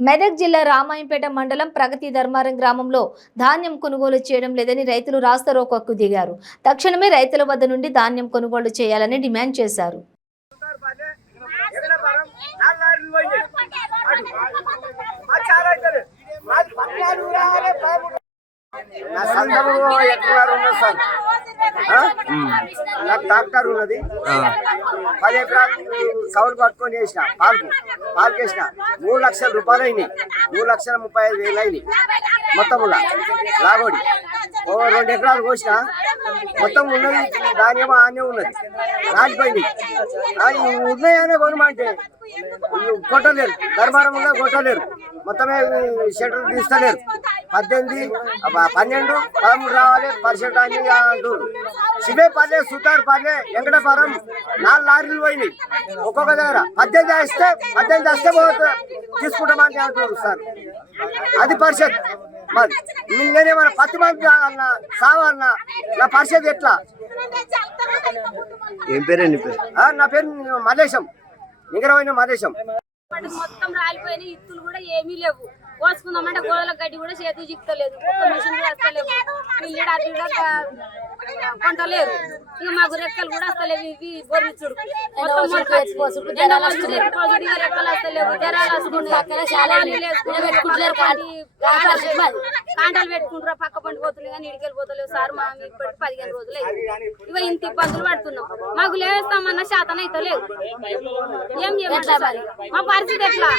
మెదక్ జిల్లా రామాయంపేట మండలం ప్రగతి ధర్మారం గ్రామంలో ధాన్యం కొనుగోలు చేయడం లేదని రైతులు రాస్తారోకోకు దిగారు. తక్షణమే రైతుల వద్ద నుండి ధాన్యం కొనుగోలు చేయాలని డిమాండ్ చేశారు. నా నాకు ట్రాక్టర్ ఉన్నది. పది ఎకరాలు కౌలు పట్టుకొని వేసిన పాలకు పాలకు వేసిన. మూడు లక్షల రూపాయలు అయినాయి. మూడు లక్షల ముప్పై ఐదు వేలు అయినాయి. మొత్తం లాగోడి. ఓ రెండు ఎకరాలు కోసిన. మొత్తం ఉన్నది దాని ఏమో ఆనే ఉన్నది. రాలిపోయింది ఈ ఉన్నాయనే కొనమంటే ఇవి కొట్టలేరు. ఉన్నా కొట్టలేరు. మొత్తమే షెటర్ తీస్తలేరు. పద్దెనిమిది పన్నెండు పదమూడు రావాలి పర్సెంట్ అని అంటారు శివే పల్లె సుతార్ పల్లె వెంకటపురం నాలుగు లారీలు పోయినాయి. ఒక్కొక్క దగ్గర. పద్దెనిమిది వేస్తే పద్దెనిమిది వస్తే పోతే తీసుకుంటామని అంటారు సార్. అది పరిషత్. నేనేమన్నా పత్తి మంది అన్న సావన్నా నా పరిషత్ ఎట్లా? ఏం పేరు నీ పేరు? ఆ, నా పేరు మలేశం నిగరమైన వాటి మొత్తం రాలిపోయిన ఇత్తులు కూడా ఏమీ లేవు. కోసుకుందామంటే గోడల గడ్డి కూడా చేతి చిక్కలేదు ఒక్క మిషన్ కూడా వస్తలేవు వీళ్ళు ఈడ అటు ఈడ క- కొంటలేరు. ఇక మాకు రెక్కలు కూడా వస్తలేవు ఇవి ఇక రెక్కలు వస్తలేవు పక్క పంటి కాంటాలు పెట్టుకుంటారు పక్క పంటి పోతున్నాయి కానీ ఇడికెళ్ళి పోతలేవు సార్ మా ఇప్పటి పదిహేను రోజులు. ఇక ఇంత ఇబ్బందులు పడుతున్నాం. మాకు లేస్తామన్న శాతం అయితే లేవు. ఏం సార్? మా పరిస్థితి ఎట్లా?